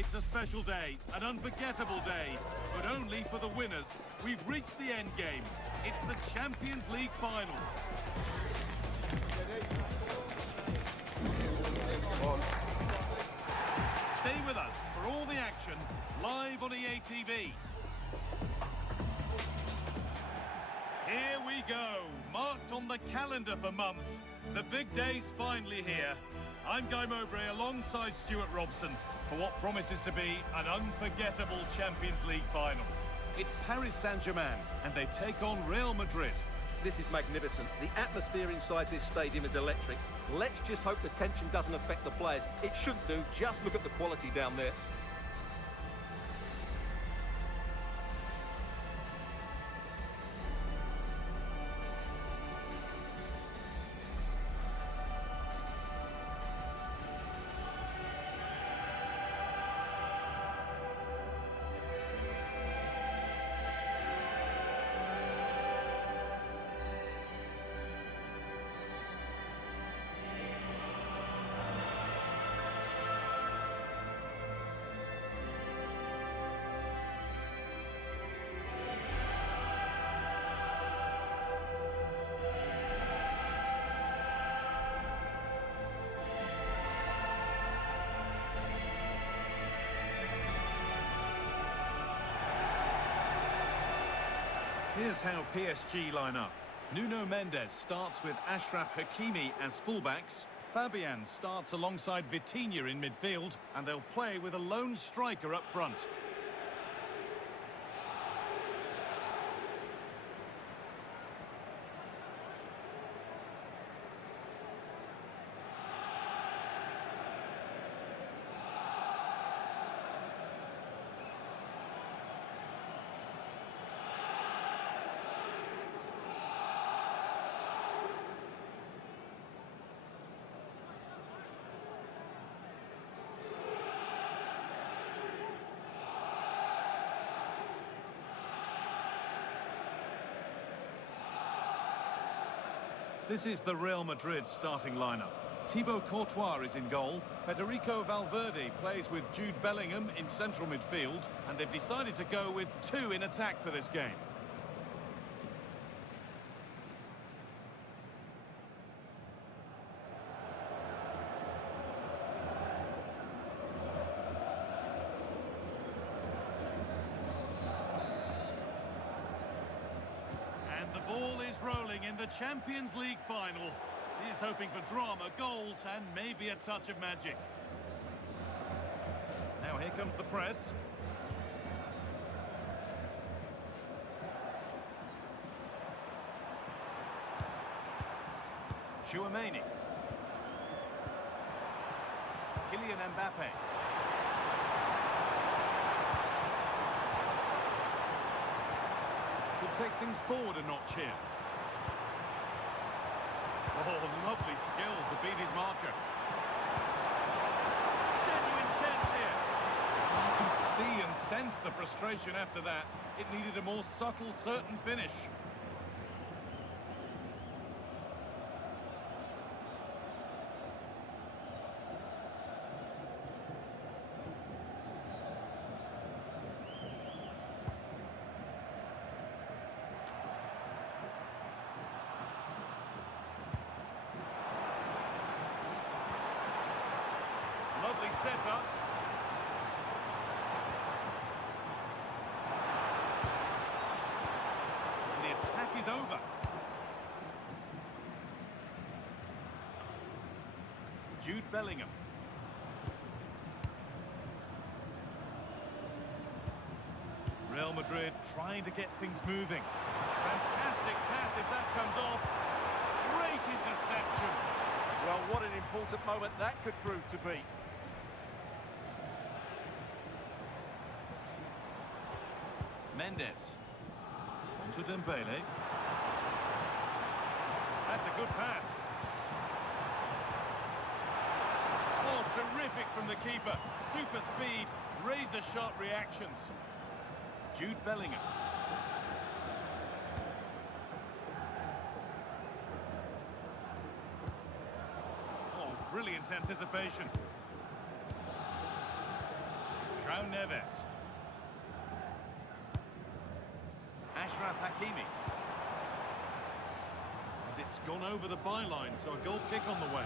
It's a special day, an unforgettable day, but only for the winners. We've reached the end game. It's the Champions League final. Stay with us for all the action, live on EA TV. Here we go, marked on the calendar for months. The big day's finally here. I'm Guy Mowbray alongside Stuart Robson for what promises to be an unforgettable Champions League final. It's Paris Saint-Germain and they take on Real Madrid. This is magnificent. The atmosphere inside this stadium is electric. Let's just hope the tension doesn't affect the players. It shouldn't do. Just look at the quality down there. Here's how PSG line up. Nuno Mendes starts with Achraf Hakimi as fullbacks. Fabian starts alongside Vitinha in midfield, and they'll play with a lone striker up front. This is the Real Madrid starting lineup. Thibaut Courtois is in goal. Federico Valverde plays with Jude Bellingham in central midfield. And they've decided to go with two in attack for this game. The ball is rolling in the Champions League final. He is hoping for drama, goals, and maybe a touch of magic. Now here comes the press. Tchouaméni. Kylian Mbappe. Take things forward a notch here. Oh, lovely skill to beat his marker. Genuine chance here. You can see and sense the frustration after that. It needed a more subtle, certain finish. Lovely setup. And the attack is over. Jude Bellingham. Real Madrid trying to get things moving. Fantastic pass if that comes off. Great interception. Well, what an important moment that could prove to be. Mendes. On to Dembele. That's a good pass. Oh, terrific from the keeper. Super speed, razor-sharp reactions. Jude Bellingham. Oh, brilliant anticipation. João Neves. Ashraf Hakimi. And it's gone over the byline, so a goal kick on the way.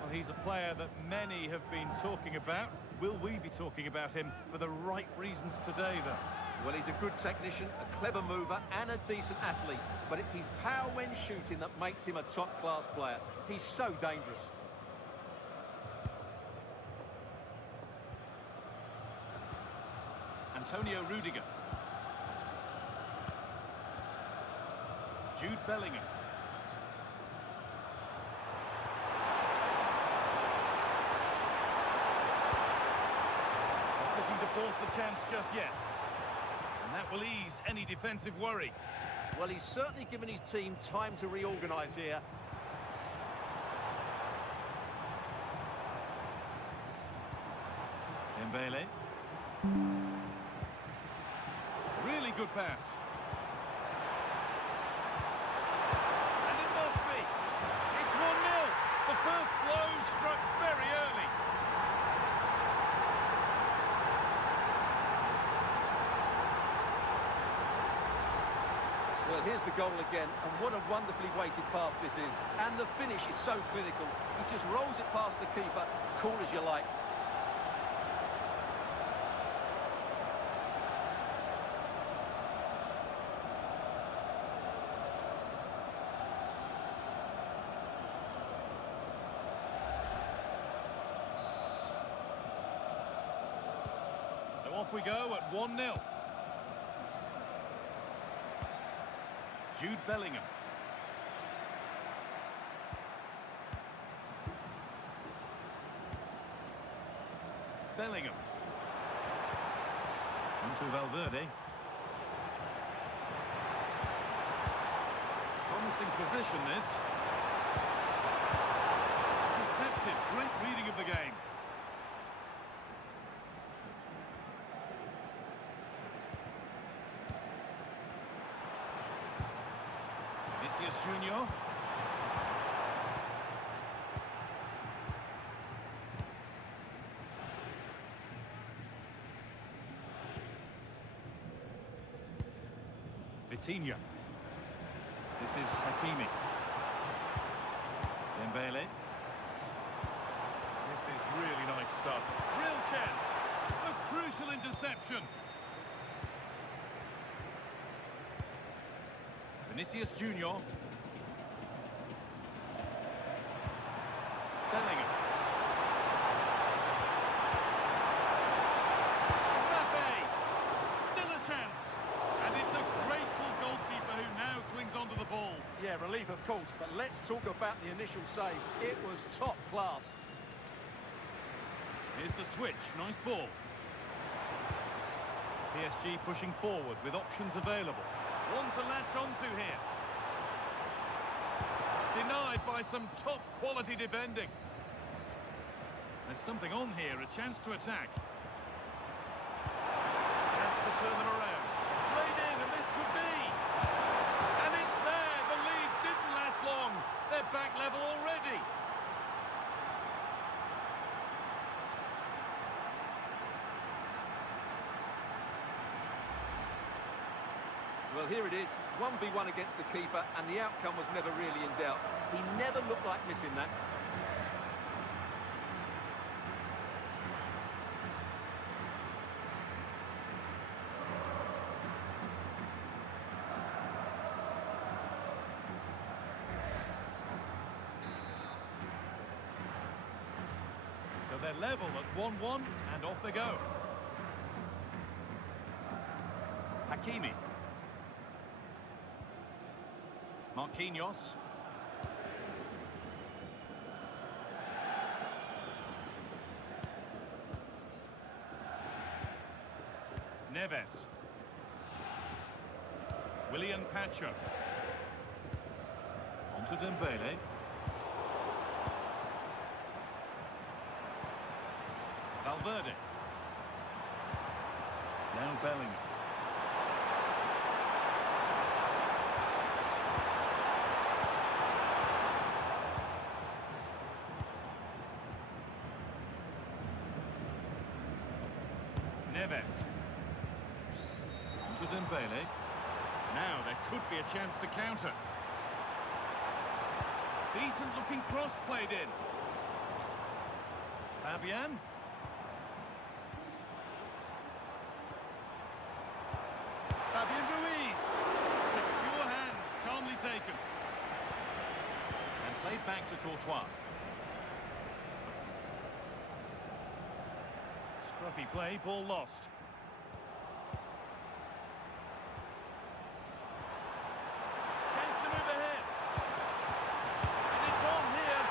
Well, he's a player that many have been talking about. Will we be talking about him for the right reasons today, though? Well, he's a good technician, a clever mover and a decent athlete. But it's his power when shooting that makes him a top-class player. He's so dangerous. Antonio Rudiger. Jude Bellingham. Not looking to force the chance just yet. And that will ease any defensive worry. Well, he's certainly given his team time to reorganise here. Dembele. Really good pass. And it must be. It's 1-0. The first blow struck very early. Well, here's the goal again, and what a wonderfully weighted pass this is. And the finish is so clinical. He just rolls it past the keeper, cool as you like. So off we go at 1-0. Jude Bellingham. Bellingham. Into Valverde. Promising position, this. Deceptive. Great reading of the game. Vinicius Junior. Vitinha. This is Hakimi. Dembele. This is really nice stuff. Real chance. A crucial interception. Vinicius Junior. Bellingham. Mbappe. Still a chance. And it's a grateful goalkeeper who now clings onto the ball. Yeah, relief of course, but let's talk about the initial save. It was top class. Here's the switch. Nice ball. PSG pushing forward with options available. One to latch onto here. Denied by some top quality defending. There's something on here, a chance to attack. Has to turn them around. Played in, and this could be. And it's there. The lead didn't last long. They're back level already. Well, here it is, 1v1 against the keeper, and the outcome was never really in doubt. He never looked like missing that. So they're level at 1-1, and off they go. Hakimi. Marquinhos. Neves. William Pacho. Onto Dembele. Valverde. Now Bellingham. Neves. To Dembele. Now there could be a chance to counter. Decent looking cross played in. Fabian. Fabian Ruiz. Secure hands, calmly taken. And played back to Courtois. Scruffy play, ball lost. Chance to move ahead. And it's on here.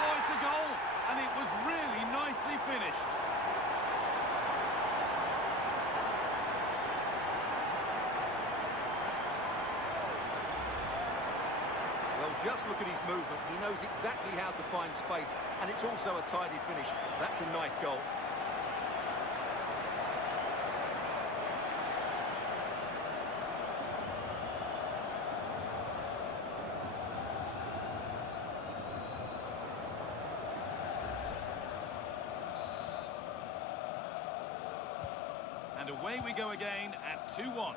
Oh, it's a goal. And it was really nicely finished. Well, just look at his movement. He knows exactly how to find space, and it's also a tidy finish. That's a nice goal. And away we go again at 2-1.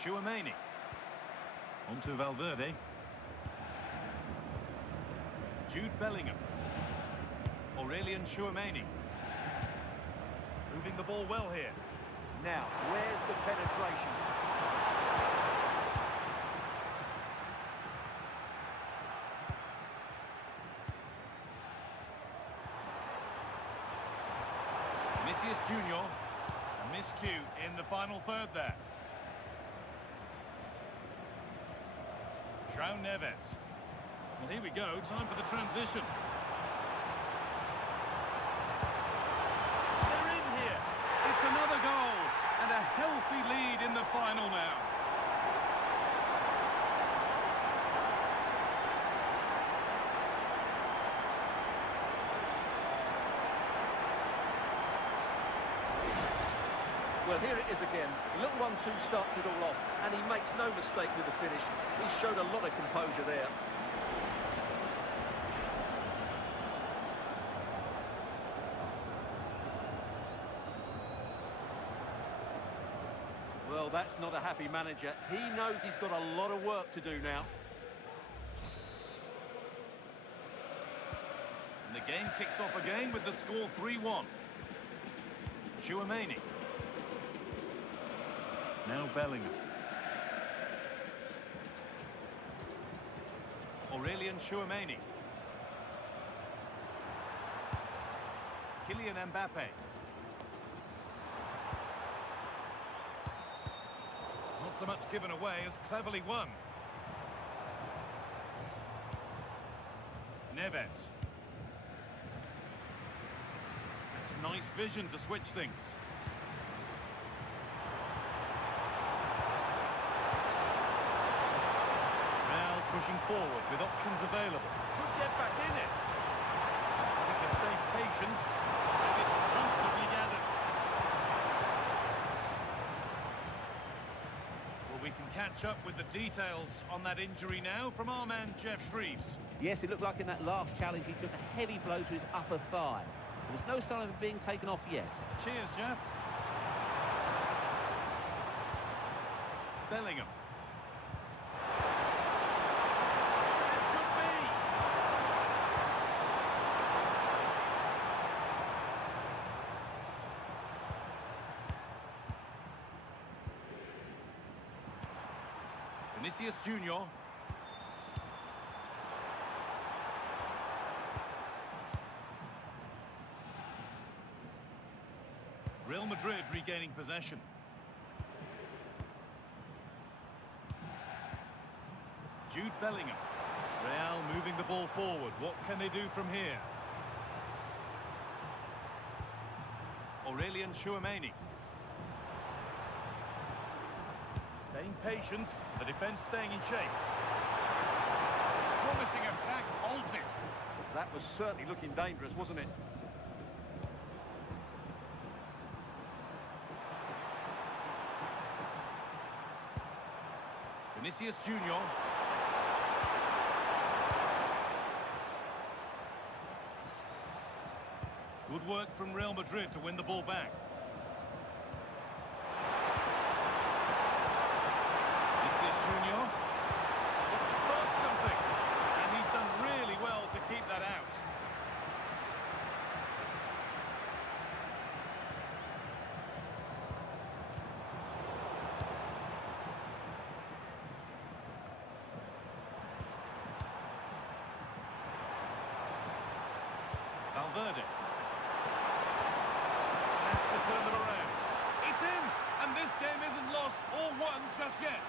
Tchouaméni. On to Valverde. Jude Bellingham. Aurelien Tchouaméni. Moving the ball well here. Now, where's the penetration? Vinicius Junior. A miscue in the final third there. João Neves. Well, here we go. Time for the transition. They're in here. It's another goal. And a healthy lead in the final now. Well, here it is again. Little 1-2 starts it all off, and he makes no mistake with the finish. He showed a lot of composure there. Well, that's not a happy manager. He knows he's got a lot of work to do now. And the game kicks off again with the score 3-1. Tchouaméni. Now Bellingham. Aurelien Tchouaméni. Kylian Mbappe. Not so much given away as cleverly won. Neves. It's nice vision to switch things. Pushing forward with options available. Could get back in it. Having to stay patient, and it's comfortably gathered. Well, we can catch up with the details on that injury now from our man Jeff Shreves. Yes, it looked like in that last challenge he took a heavy blow to his upper thigh. There's no sign of it being taken off yet. Cheers, Jeff. Bellingham. Vinicius Junior. Real Madrid regaining possession. Jude Bellingham. Real moving the ball forward. What can they do from here? Aurelien Tchouaméni. Staying patient, the defence staying in shape. Promising attack halted. That was certainly looking dangerous, wasn't it? Vinicius Junior. Good work from Real Madrid to win the ball back. Vinicius Junior. Just to spark something. And he's done really well to keep that out. Valverde. Has to turn them around. It's in! And this game isn't lost or won just yet.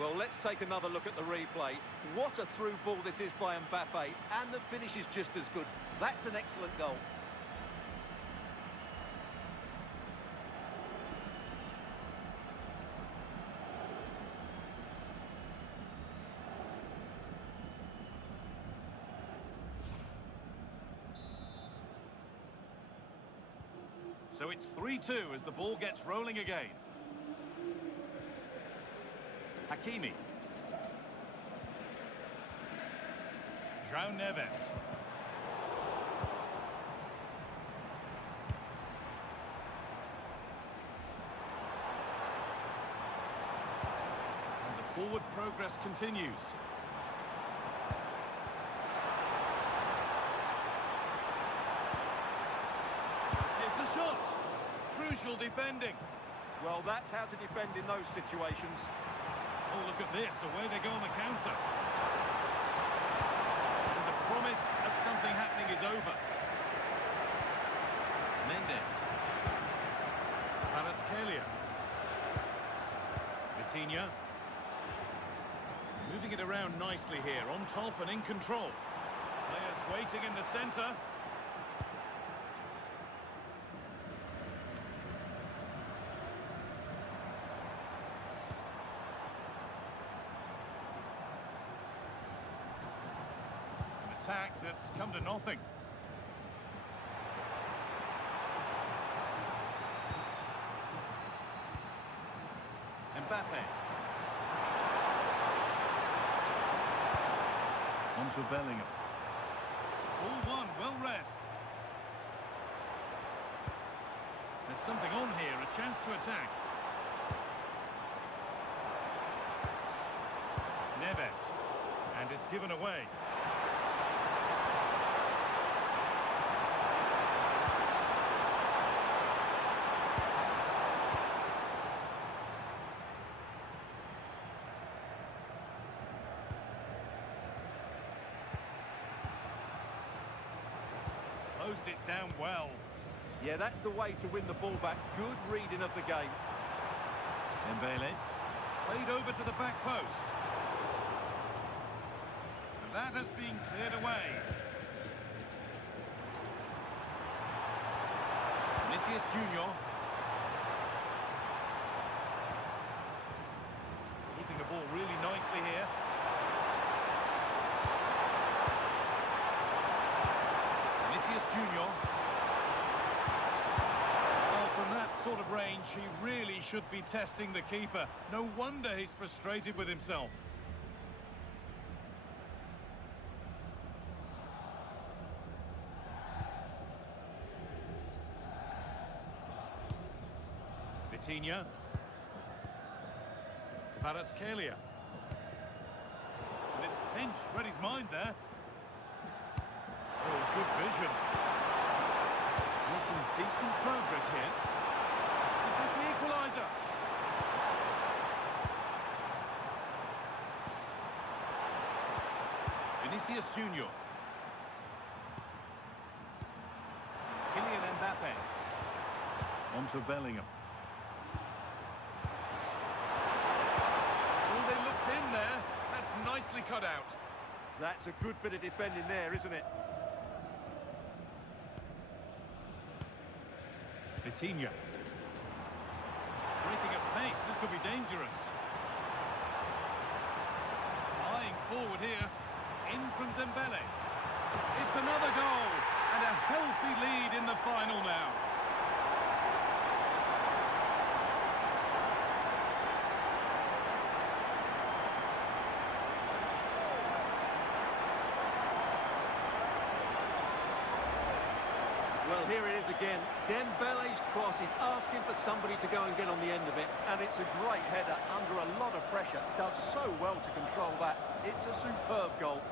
Well, let's take another look at the replay. What a through ball this is by Mbappe, and the finish is just as good. That's an excellent goal. So it's 3-2 as the ball gets rolling again. Hakimi. João Neves. And the forward progress continues. Here's the shot. Crucial defending. Well, that's how to defend in those situations. Oh, look at this. Away they go on the counter. And the promise of something happening is over. Mendes. Kvaratskhelia. Vitinha. Moving it around nicely here. On top and in control. Players waiting in the centre. Attack that's come to nothing. Mbappe. On to Bellingham. Ball one, well read. There's something on here, a chance to attack. Neves. And it's given away. Closed it down well. Yeah, that's the way to win the ball back. Good reading of the game. Dembele. Played over to the back post. And that has been cleared away. Vinicius Junior. Keeping the ball really nicely here. Junior. Well, from that sort of range, he really should be testing the keeper. No wonder he's frustrated with himself. Vitinha. Kvaratskhelia. And it's pinched, read his mind there. Oh, good vision. Making decent progress here. Is this the equaliser? Vinicius Junior. Kylian Mbappe. On to Bellingham. Oh, they looked in there. That's nicely cut out. That's a good bit of defending there, isn't it? Vitinha. Breaking at pace, this could be dangerous. Flying forward here, in from Dembele. It's another goal, and a healthy lead in the final now. Well, here it is again. Dembele's cross is asking for somebody to go and get on the end of it, and it's a great header under a lot of pressure. Does so well to control that. It's a superb goal.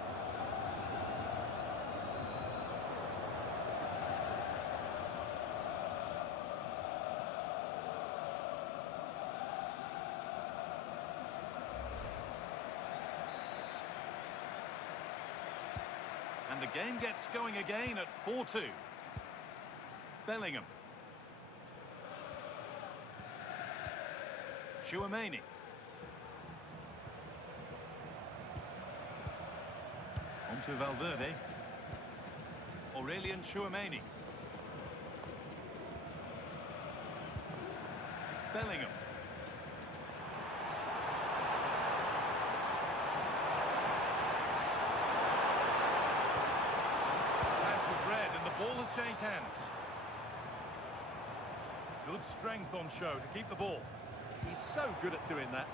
And the game gets going again at 4-2. Bellingham. Tchouaméni. On to Valverde. Aurelien Tchouaméni. Bellingham. Pass was read and the ball has changed hands. Good strength on show to keep the ball. He's so good at doing that.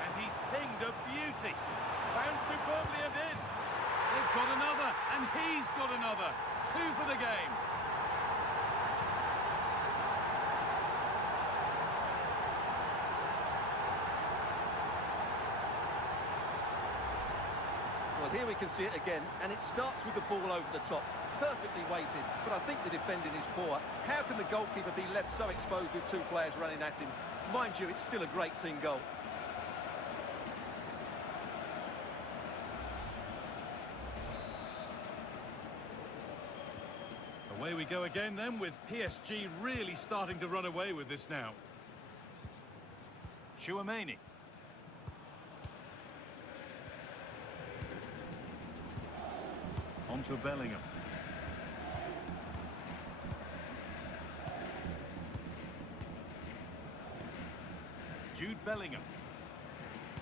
And he's pinged a beauty. Bounced superbly and in. They've got another, and he's got another. 2 for the game. Well, here we can see it again, and it starts with the ball over the top. Perfectly weighted, but I think the defending is poor. How can the goalkeeper be left so exposed with 2 players running at him? Mind you, it's still a great team goal. Away we go again then, with PSG really starting to run away with this now. Tchouaméni. On to Bellingham. Jude Bellingham.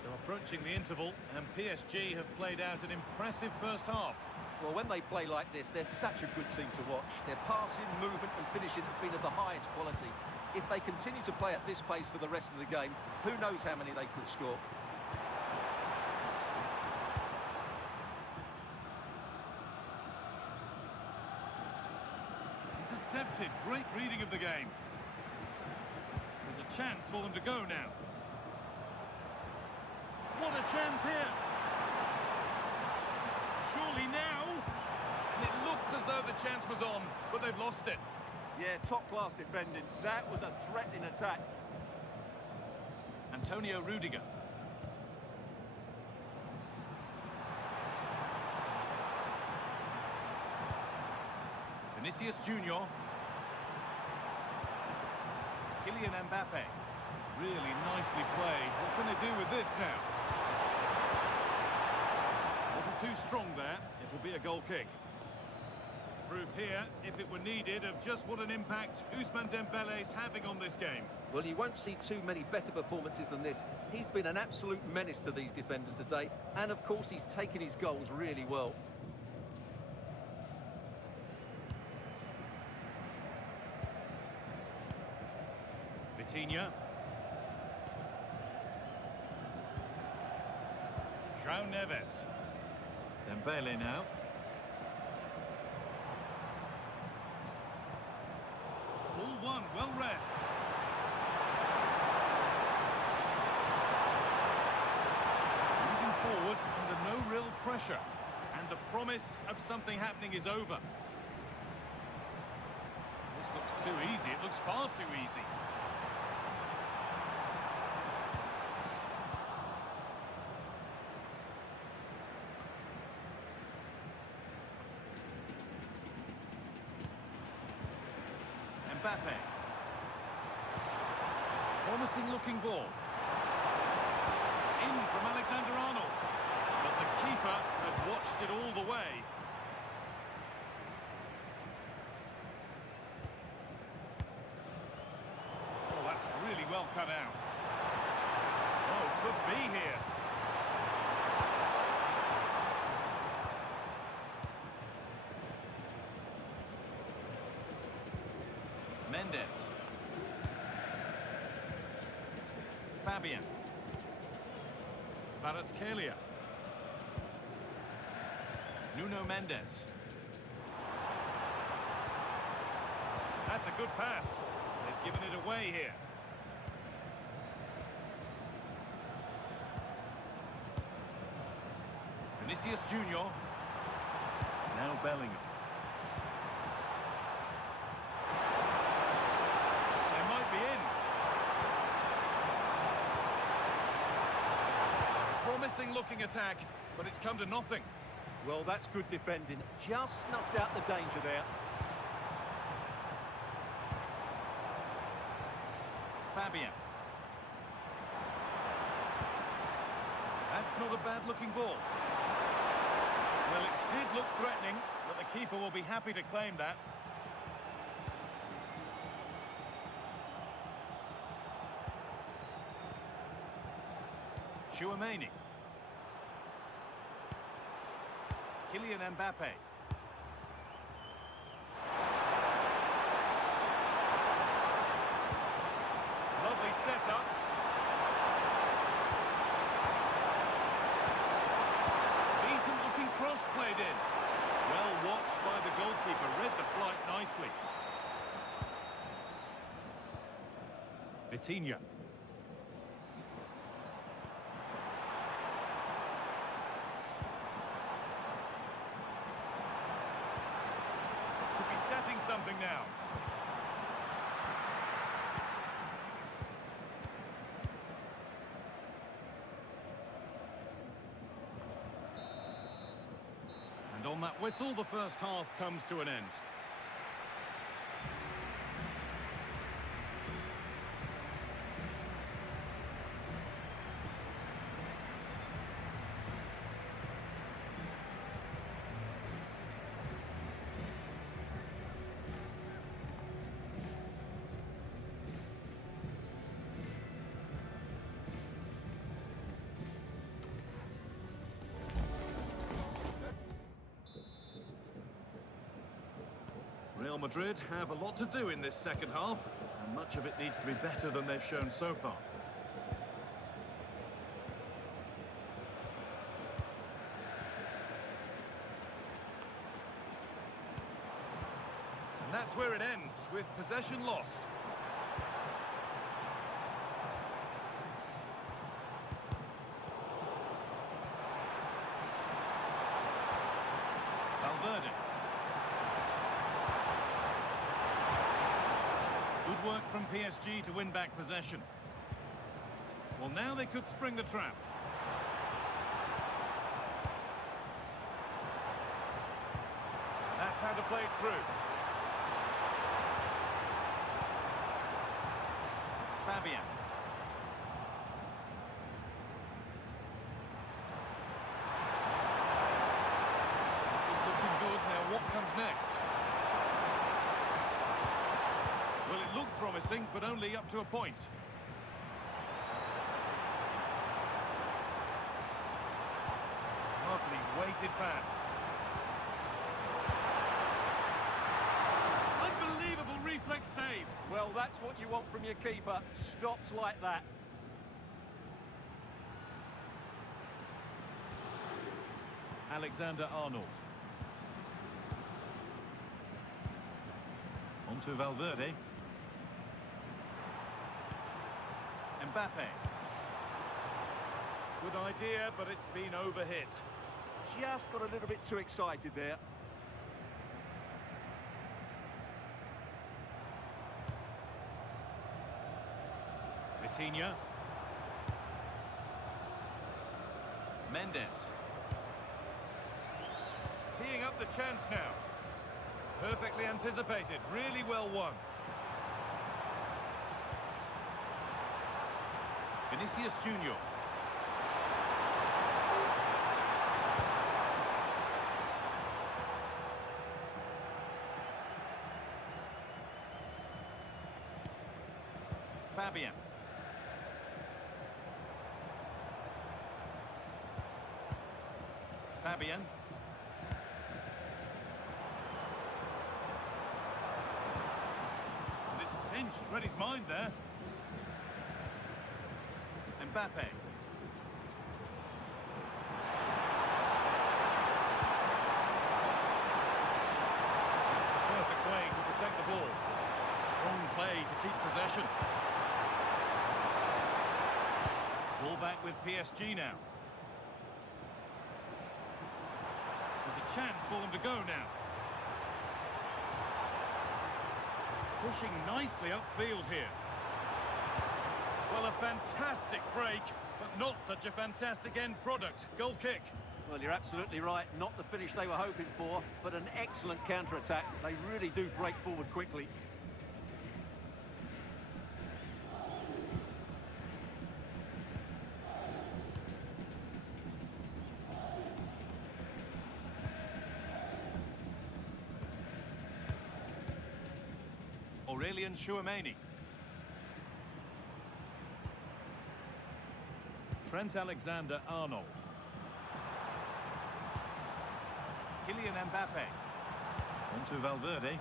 So approaching the interval, and PSG have played out an impressive first half. Well, when they play like this, they're such a good team to watch. Their passing, movement and finishing have been of the highest quality. If they continue to play at this pace for the rest of the game, who knows how many they could score. Intercepted, great reading of the game. There's a chance for them to go now. What a chance here! Surely now! And it looked as though the chance was on, but they've lost it. Yeah, top-class defending. That was a threat in attack. Antonio Rudiger. Vinicius Junior. Kylian Mbappe. Really nicely played. What can they do with this now? Wasn't too strong there. It'll be a goal kick. Proof here, if it were needed, of just what an impact Ousmane Dembele's having on this game. Well, you won't see too many better performances than this. He's been an absolute menace to these defenders today, and of course he's taken his goals really well. Vitinha. João Neves. Dembele now. Ball one, well read. Moving forward under no real pressure. And the promise of something happening is over. This looks too easy. It looks far too easy. Mbappe. Promising looking ball. In from Alexander-Arnold. But the keeper had watched it all the way. Oh, that's really well cut out. Oh, could be here. Mendes. Fabian. Kvaratskhelia. Nuno Mendes. That's a good pass. They've given it away here. Vinicius Junior. Now Bellingham. They might be in. Promising looking attack, but it's come to nothing. Well, that's good defending. Just snuffed out the danger there. Fabian. That's not a bad-looking ball. Well, it did look threatening, but the keeper will be happy to claim that. Chouameni. Kylian Mbappe. Lovely setup. Decent looking cross played in. Well watched by the goalkeeper, read the flight nicely. Vitinha. Could be setting something now. And on that whistle, the first half comes to an end. Real Madrid have a lot to do in this second half, and much of it needs to be better than they've shown so far. And that's where it ends, with possession lost. Valverde. Good work from PSG to win back possession. Well, now they could spring the trap. That's how to play it through. Fabian. This is looking good. Now what comes next? Well, it looked promising, but only up to a point. Lovely weighted pass. Unbelievable reflex save. Well, that's what you want from your keeper. Stops like that. Alexander-Arnold. On to Valverde. Mbappe. Good idea, but it's been overhit. Just got a little bit too excited there. Vitinha. Mendes. Teeing up the chance now. Perfectly anticipated, really well won. Vinicius Junior. Fabian. Fabian. And it's pinched, read his mind there. Mbappe. That's the perfect way to protect the ball. possession. Ball back with PSG now. There's a chance for them to go now. Pushing nicely upfield here. Well, a fantastic break, but not such a fantastic end product. Goal kick. Well, you're absolutely right. Not the finish they were hoping for, but an excellent counter-attack. They really do break forward quickly. Aurelian Chouameni. Trent Alexander-Arnold. Kylian Mbappe. Onto Valverde.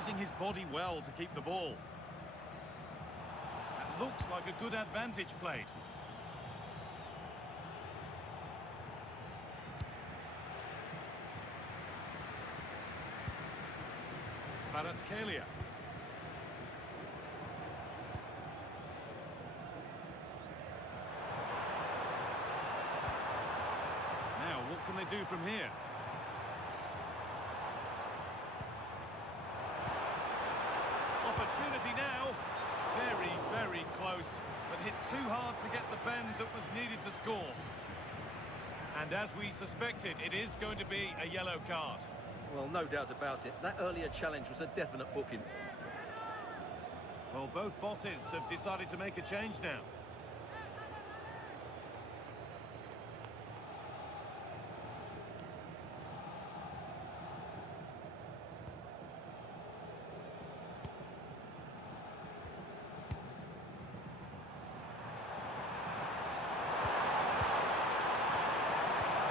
Using his body well to keep the ball. That looks like a good advantage played. Kvaratskhelia. Now, what can they do from here? Opportunity now. Very, very close, but hit too hard to get the bend that was needed to score. And as we suspected, it is going to be a yellow card. Well, no doubt about it. That earlier challenge was a definite booking. Well, both bosses have decided to make a change now.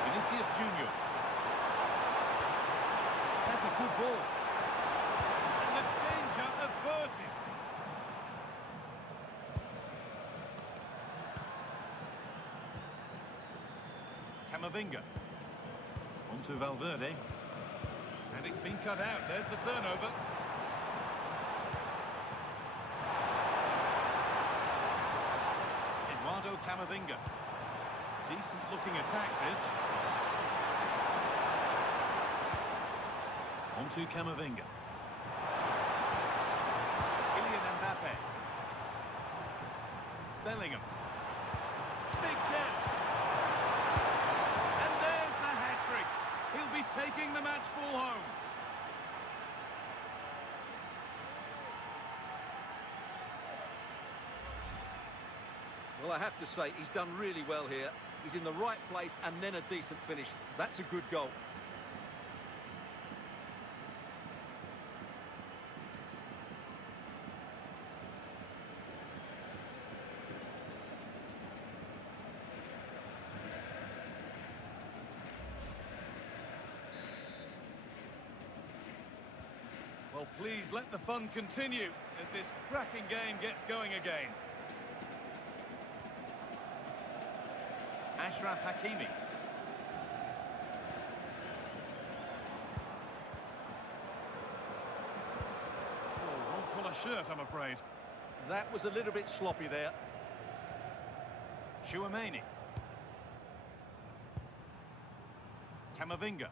Vinicius Junior. That's a good ball. And the danger averted. Camavinga. Onto Valverde. And it's been cut out. There's the turnover. Eduardo Camavinga. Decent looking attack, this. Onto Camavinga. Kylian Mbappe. Bellingham. Big chance. And there's the hat-trick. He'll be taking the match ball home. Well, I have to say, he's done really well here. He's in the right place and then a decent finish. That's a good goal. Well, please let the fun continue as this cracking game gets going again. Ashraf Hakimi. Oh, wrong colour shirt, I'm afraid. That was a little bit sloppy there. Chouameni. Camavinga.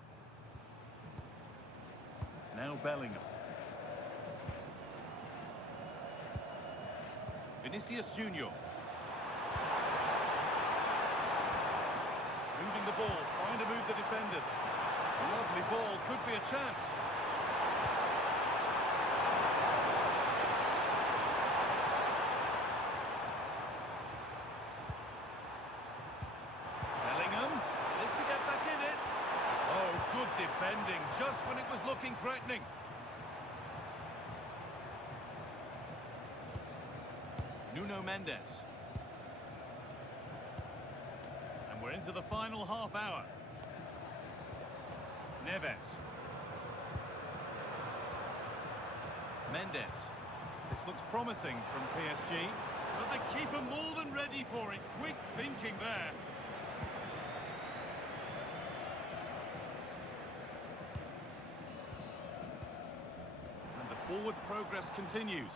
Now Bellingham. Vinicius Junior. Moving the ball, trying to move the defenders. A lovely ball, could be a chance. Bellingham is to get back in it. Oh, good defending, just when it was looking threatening. Nuno Mendes. And we're into the final half hour. Neves. Mendes. This looks promising from PSG, but the keeper more than ready for it. Quick thinking there. And the Forward progress continues.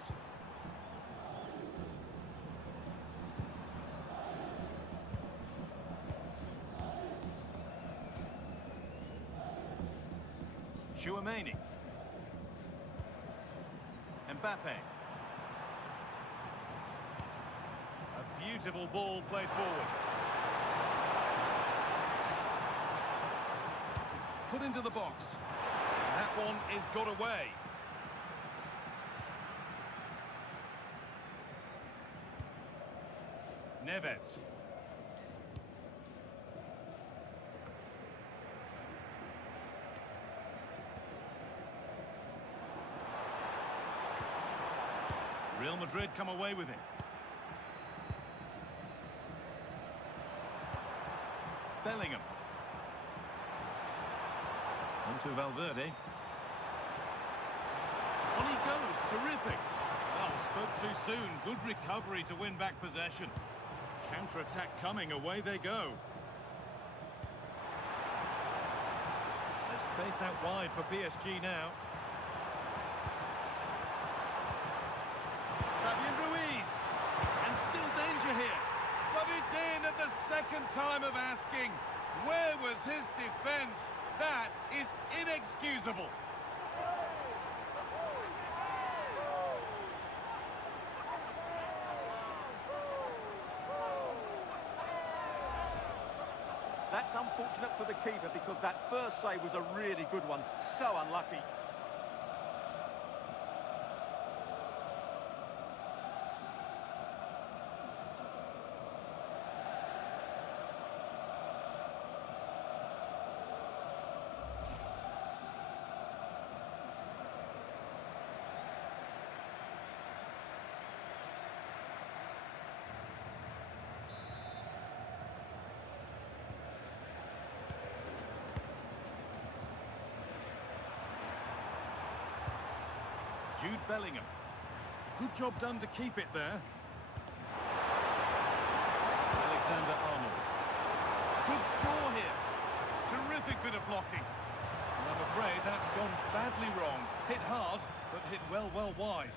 Chouameni. Mbappe. A beautiful ball played forward. Put into the box. That one is got away. Neves. Real Madrid come away with it. Bellingham. On to Valverde. On he goes, terrific. Well, spoke too soon. Good recovery to win back possession. Counter-attack coming, away they go. There's space out wide for PSG now. Fabian Ruiz. And still danger here. But it's in at the second time of asking. Where was his defence? That is inexcusable. That's unfortunate for the keeper because that first save was a really good one. So unlucky. Jude Bellingham. Good job done to keep it there. Alexander-Arnold. Good score here. Terrific bit of blocking. And I'm afraid that's gone badly wrong. Hit hard, but hit well wide.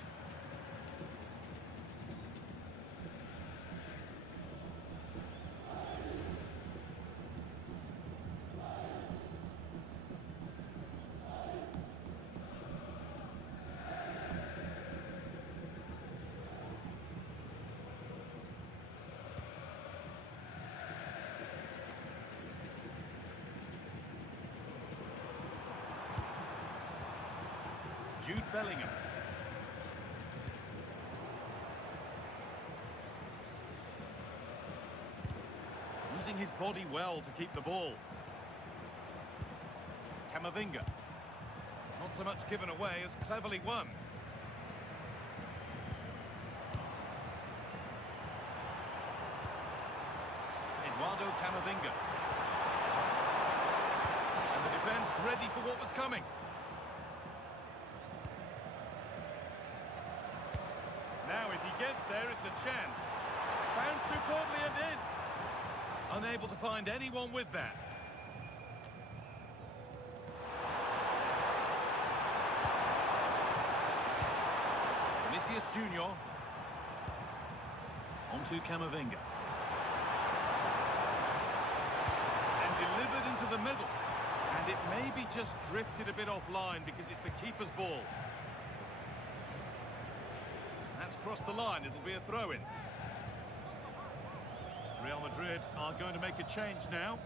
Jude Bellingham. Using his body well to keep the ball. Camavinga. Not so much given away as cleverly won. Eduardo Camavinga. And the defence ready for what was coming. Now, if he gets there, it's a chance. Found superbly and in. Unable to find anyone with that. Vinicius Junior. On to Camavinga. And delivered into the middle. And it may be just drifted a bit offline because it's the keeper's ball. That's crossed the line, it'll be a throw-in. Real Madrid are going to make a change now.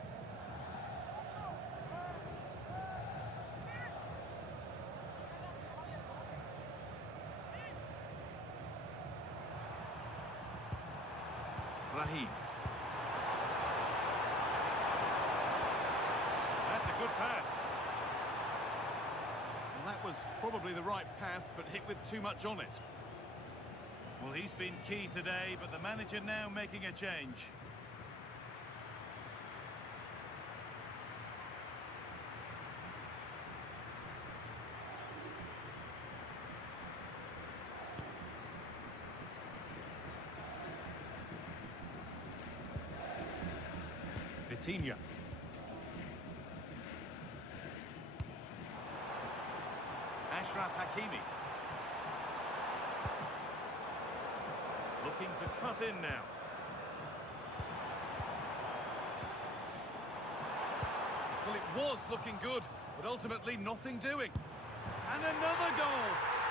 Raheem. That's a good pass. Well, that was probably the right pass, but hit with too much on it. Well, he's been key today, but the manager now making a change. Vitinha. Ashraf Hakimi. Looking to cut in now. Well, it was looking good, but ultimately nothing doing. And another goal.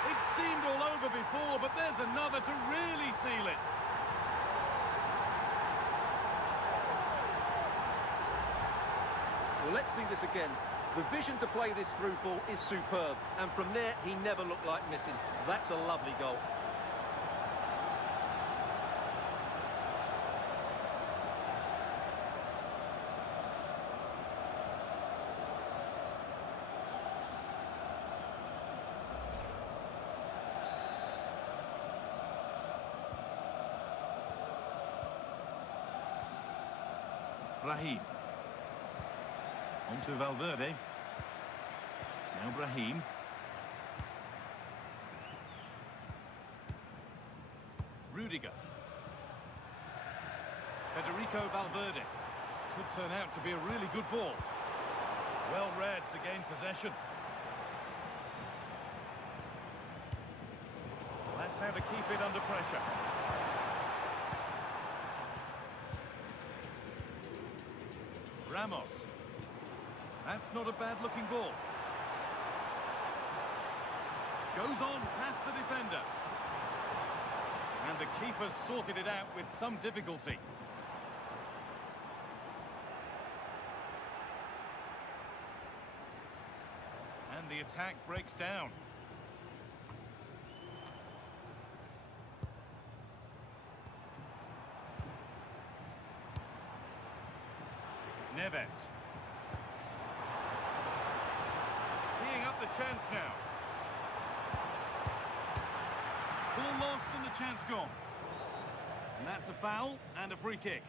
It seemed all over before, but there's another to really seal it. Well, let's see this again. The vision to play this through ball is superb, and from there, he never looked like missing. That's a lovely goal. Brahim. On to Valverde. Now Brahim. Rudiger. Federico Valverde. Could turn out to be a really good ball. Well read to gain possession. That's how to keep it under pressure. Ramos. That's not a bad-looking ball. Goes on past the defender. And the keeper's sorted it out with some difficulty. And the attack breaks down. Neves. Teeing up the chance now. Ball lost and the chance gone. And that's a foul and a free kick.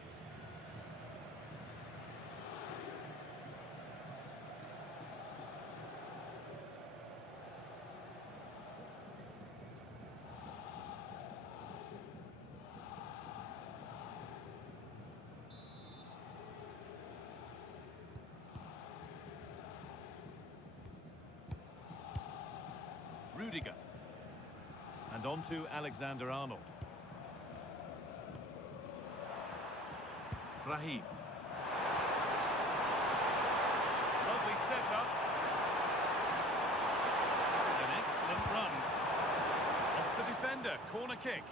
Rudiger. And on to Alexander-Arnold. Brahim. Lovely setup. This is an excellent run. Off the defender, corner kick.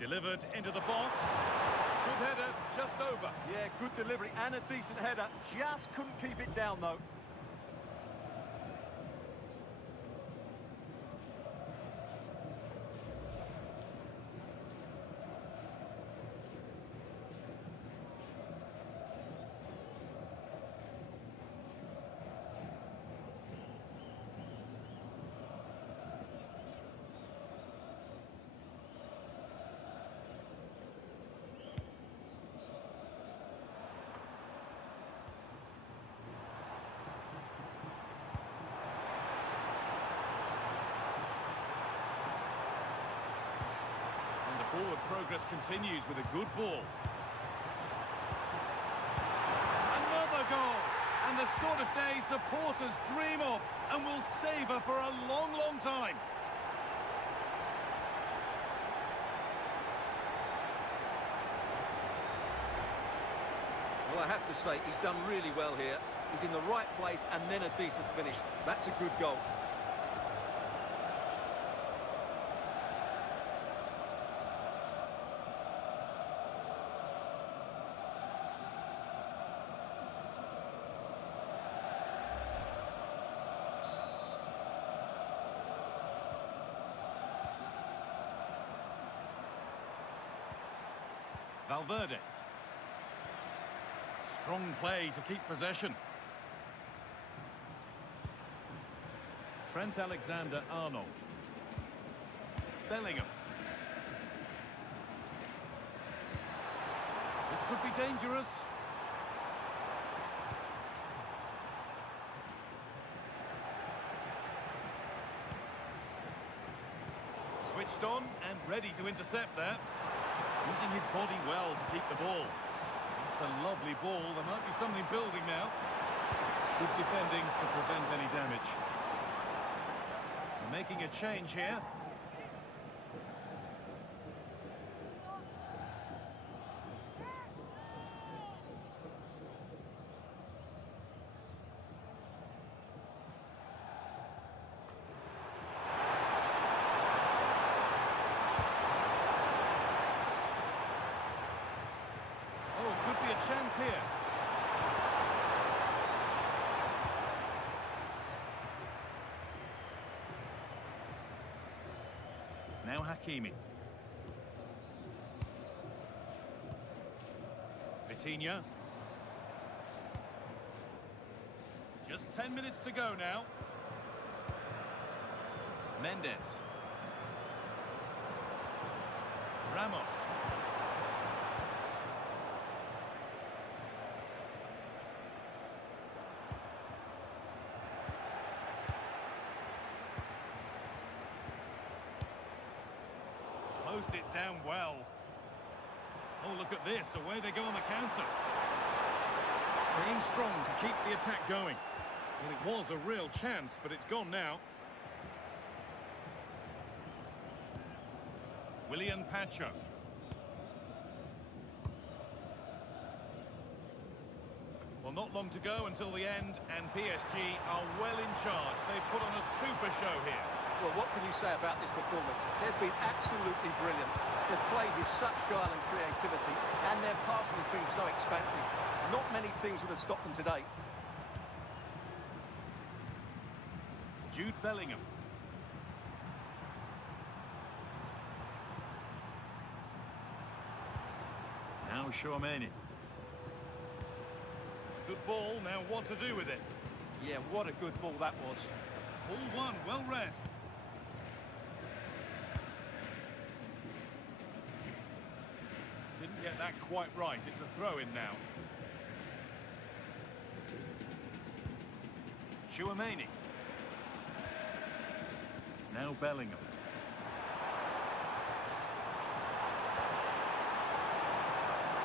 Delivered into the box. Good header, just over. Yeah, good delivery and a decent header. Just couldn't keep it down, though. Forward progress continues with a good ball. Another goal! And the sort of day supporters dream of and will savour for a long, long time. Well, I have to say, he's done really well here. He's in the right place and then a decent finish. That's a good goal. Valverde. Strong play to keep possession. Trent Alexander-Arnold. Bellingham. This could be dangerous. switched on and ready to intercept there. Using his body well to keep the ball. It's a lovely ball. There might be something building now. Good defending to prevent any damage. They're making a change here. A chance here. Now Hakimi. Vitinha. Just 10 minutes to go now. Mendes. Ramos. Closed it down well. Oh, look at this. Away they go on the counter. Staying strong to keep the attack going. Well, it was a real chance, but it's gone now. Willian Pacho. Well, not long to go until the end, and PSG are well in charge. They've put on a super show here. Well, what can you say about this performance? They've been absolutely brilliant. They've played with such guile and creativity, and their passing has been so expansive. Not many teams would have stopped them today. Jude Bellingham. Now Tchouaméni. Good ball, now what to do with it? Yeah, what a good ball that was. Ball one, well read. Didn't get that quite right. It's a throw-in now. Tchouaméni. Now Bellingham.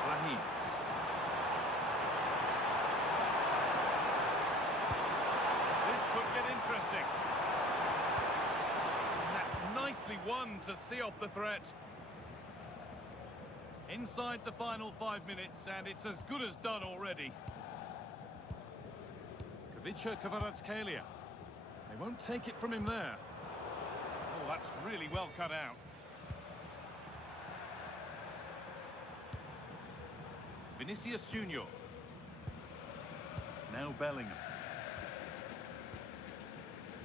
Raheem. This could get interesting. And that's nicely won to see off the threat. Inside the final 5 minutes, and it's as good as done already. Kavicha Kvaratskhelia. They won't take it from him there. Oh, that's really well cut out. Vinicius Junior. Now Bellingham.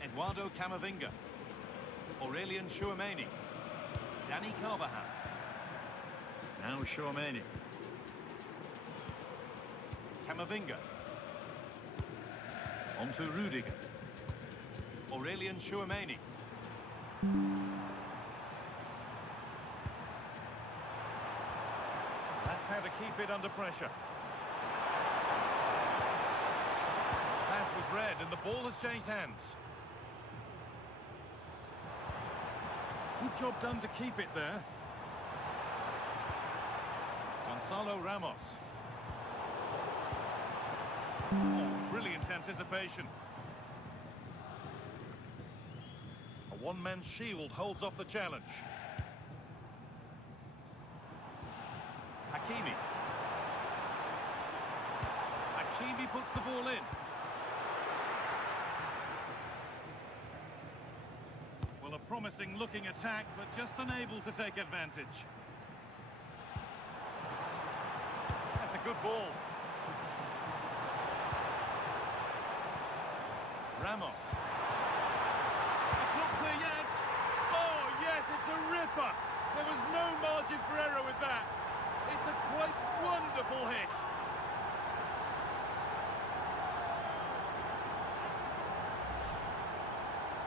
Eduardo Camavinga. Aurelien Tchouaméni. Dani Carvajal. Now Tchouaméni. Camavinga. On to Rudiger. Aurelien Tchouaméni. That's how to keep it under pressure. Pass was read and the ball has changed hands. Good job done to keep it there. Gonzalo Ramos. Oh, brilliant anticipation. A one-man shield holds off the challenge. Hakimi. Hakimi puts the ball in. Well, a promising looking attack, but just unable to take advantage. That's a good ball. Ramos. It's not clear yet. Oh, yes, it's a ripper. There was no margin for error with that. It's a quite wonderful hit.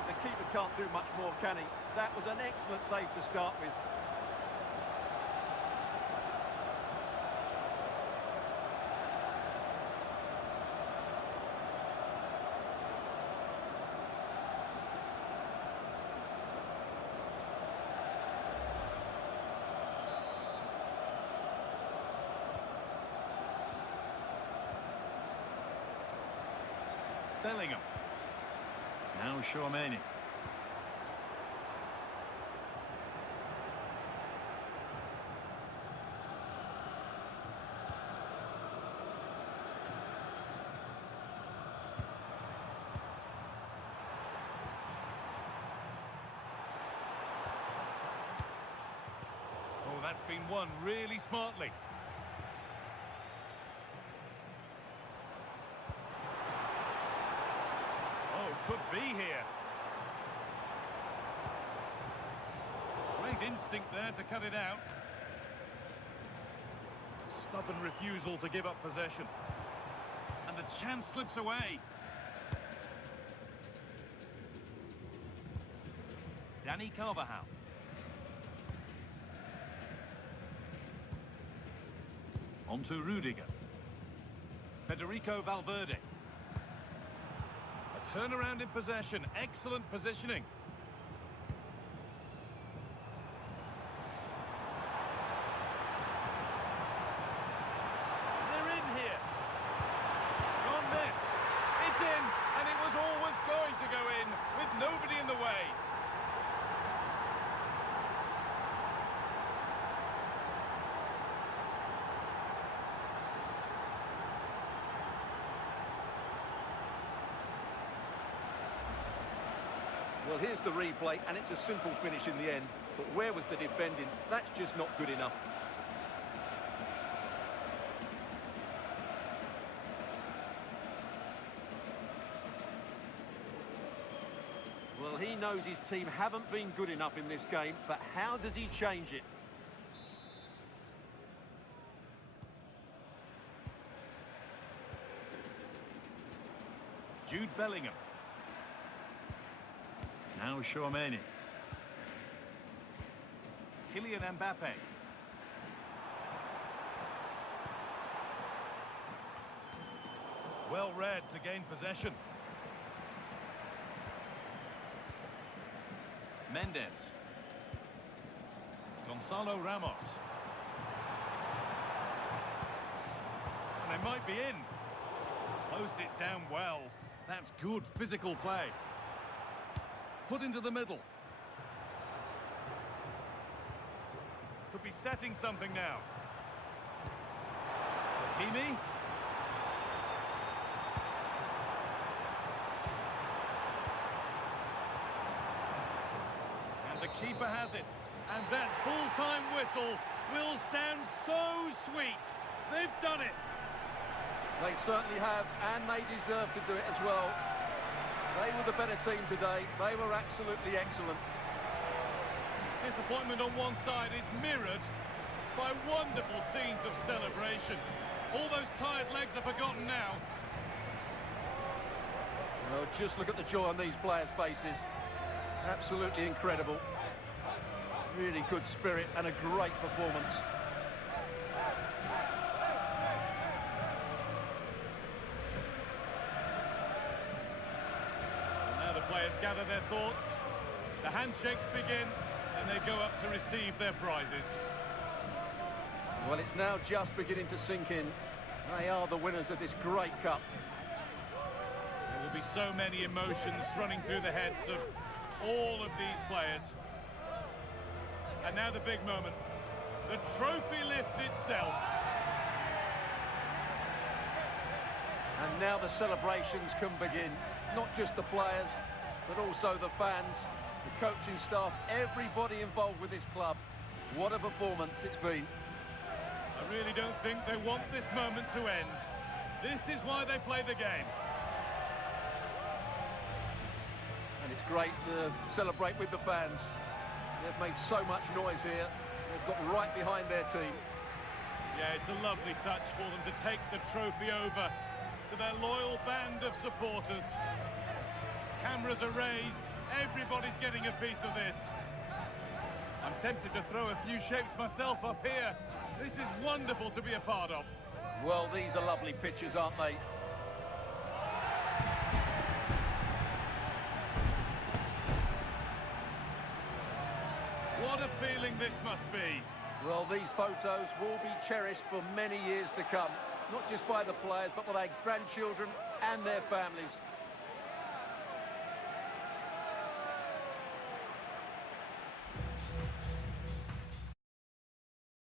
The keeper can't do much more, can he? That was an excellent save to start with. Bellingham. Now Tchouaméni. Oh, that's been won really smartly. Could be here. Great instinct there to cut it out. Stubborn refusal to give up possession. And the chance slips away. Dani Carvajal. On to Rudiger. Federico Valverde. Turnaround in possession, excellent positioning. They're in here. On this, it's in, and it was always going to go in with nobody in the way. Well, here's the replay, and it's a simple finish in the end. But where was the defending? That's just not good enough. Well, he knows his team haven't been good enough in this game, but how does he change it? Jude Bellingham. Now Tchouaméni. Kylian Mbappe. Well read to gain possession. Mendes. Gonzalo Ramos. And they might be in. Closed it down well. That's good physical play. Put into the middle. Could be setting something now. Hakimi. And the keeper has it. And that full-time whistle will sound so sweet. They've done it. They certainly have, and they deserve to do it as well. They were the better team today. They were absolutely excellent. Disappointment on one side is mirrored by wonderful scenes of celebration. All those tired legs are forgotten now. Well, just look at the joy on these players' faces. Absolutely incredible. Really good spirit and a great performance. Players gather their thoughts, the handshakes begin, and they go up to receive their prizes. Well, it's now just beginning to sink in. They are the winners of this great cup. There will be so many emotions running through the heads of all of these players. And now the big moment, the trophy lift itself. And now the celebrations can begin. Not just the players, but also the fans, the coaching staff, everybody involved with this club. What a performance it's been. I really don't think they want this moment to end. This is why they play the game. And it's great to celebrate with the fans. They've made so much noise here. They've got right behind their team. Yeah, it's a lovely touch for them to take the trophy over to their loyal band of supporters. Cameras are raised, everybody's getting a piece of this. I'm tempted to throw a few shapes myself up here. This is wonderful to be a part of. Well, these are lovely pictures, aren't they? What a feeling this must be. Well, these photos will be cherished for many years to come. Not just by the players, but by their grandchildren and their families.